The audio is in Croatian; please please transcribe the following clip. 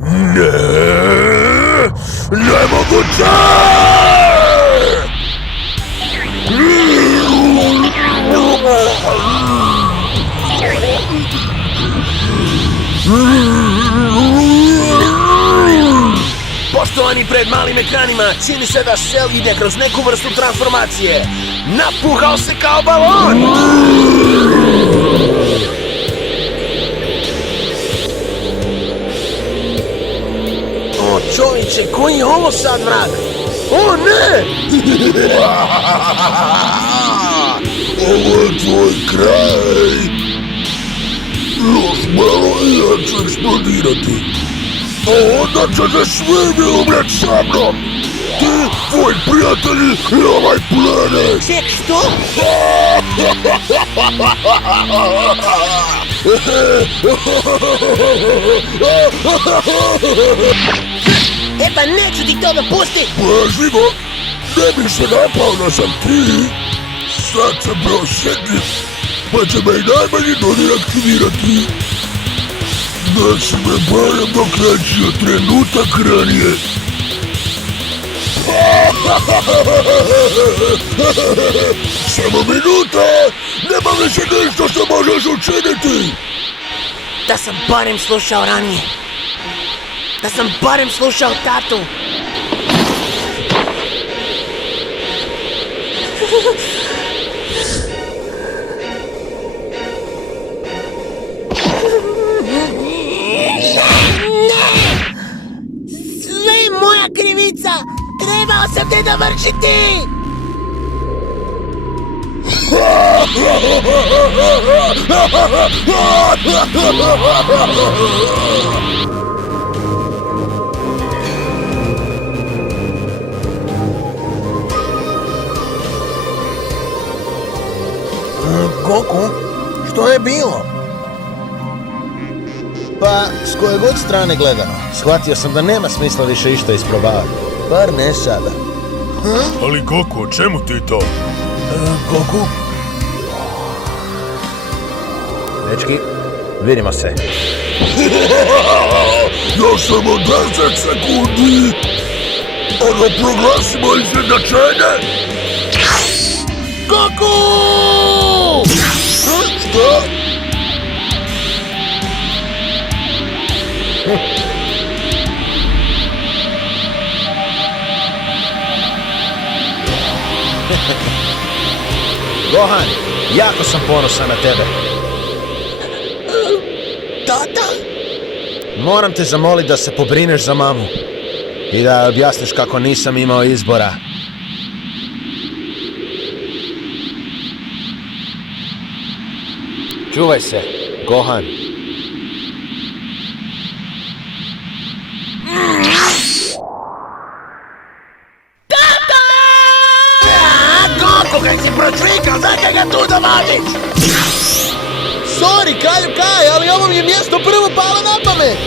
Ne! Nemoguće! Poštovani pred malim ekranima, čini se da Cell ide kroz neku vrstu transformacije. Napuhao se kao balon! O čovječe, koji je ovo sad vrag? O ne! Ovo je tvoj kraj! Još malo i ja ću eksplodirati. A onda ćete svi mi umret sa mnom! Ti, tvoj prijatelji i ovaj planet! Ček, što? E pa neću ti to dopustit! Pažljivo, ne bi se napao da sam ti. Sad sam preosjetljiv, pa će me i najmanji dodir aktivirati. Da si me barem dokraćio trenutak ranije. Samo minuta! Nema više nešto što možeš učiniti! Da sam barem slušao ranije. Da sam barem slušao tatu. Sve je moja krivica! Trebao sam te dovršiti! Goku, što je bilo? Pa, s koje god strane gledano, shvatio sam da nema smisla više išta isprobavati. Bar ne sada. Ali Goku, o čemu ti to? Goku? Dečki, vidimo se. Još samo 10 sekundi! Ono proglasimo izjednačenje! Goku! Šta? Gohan, jako sam ponosan na tebe. Tata? Moram te zamoliti da se pobrineš za mamu. I da objasniš kako nisam imao izbora. Čuvaj se, Gohan. Goku, kaj si pročvikao, zakaj ga tu dovodiš? Sorry, Kalju Kaj, ali ovo mi je mjesto prvo palo na pamet.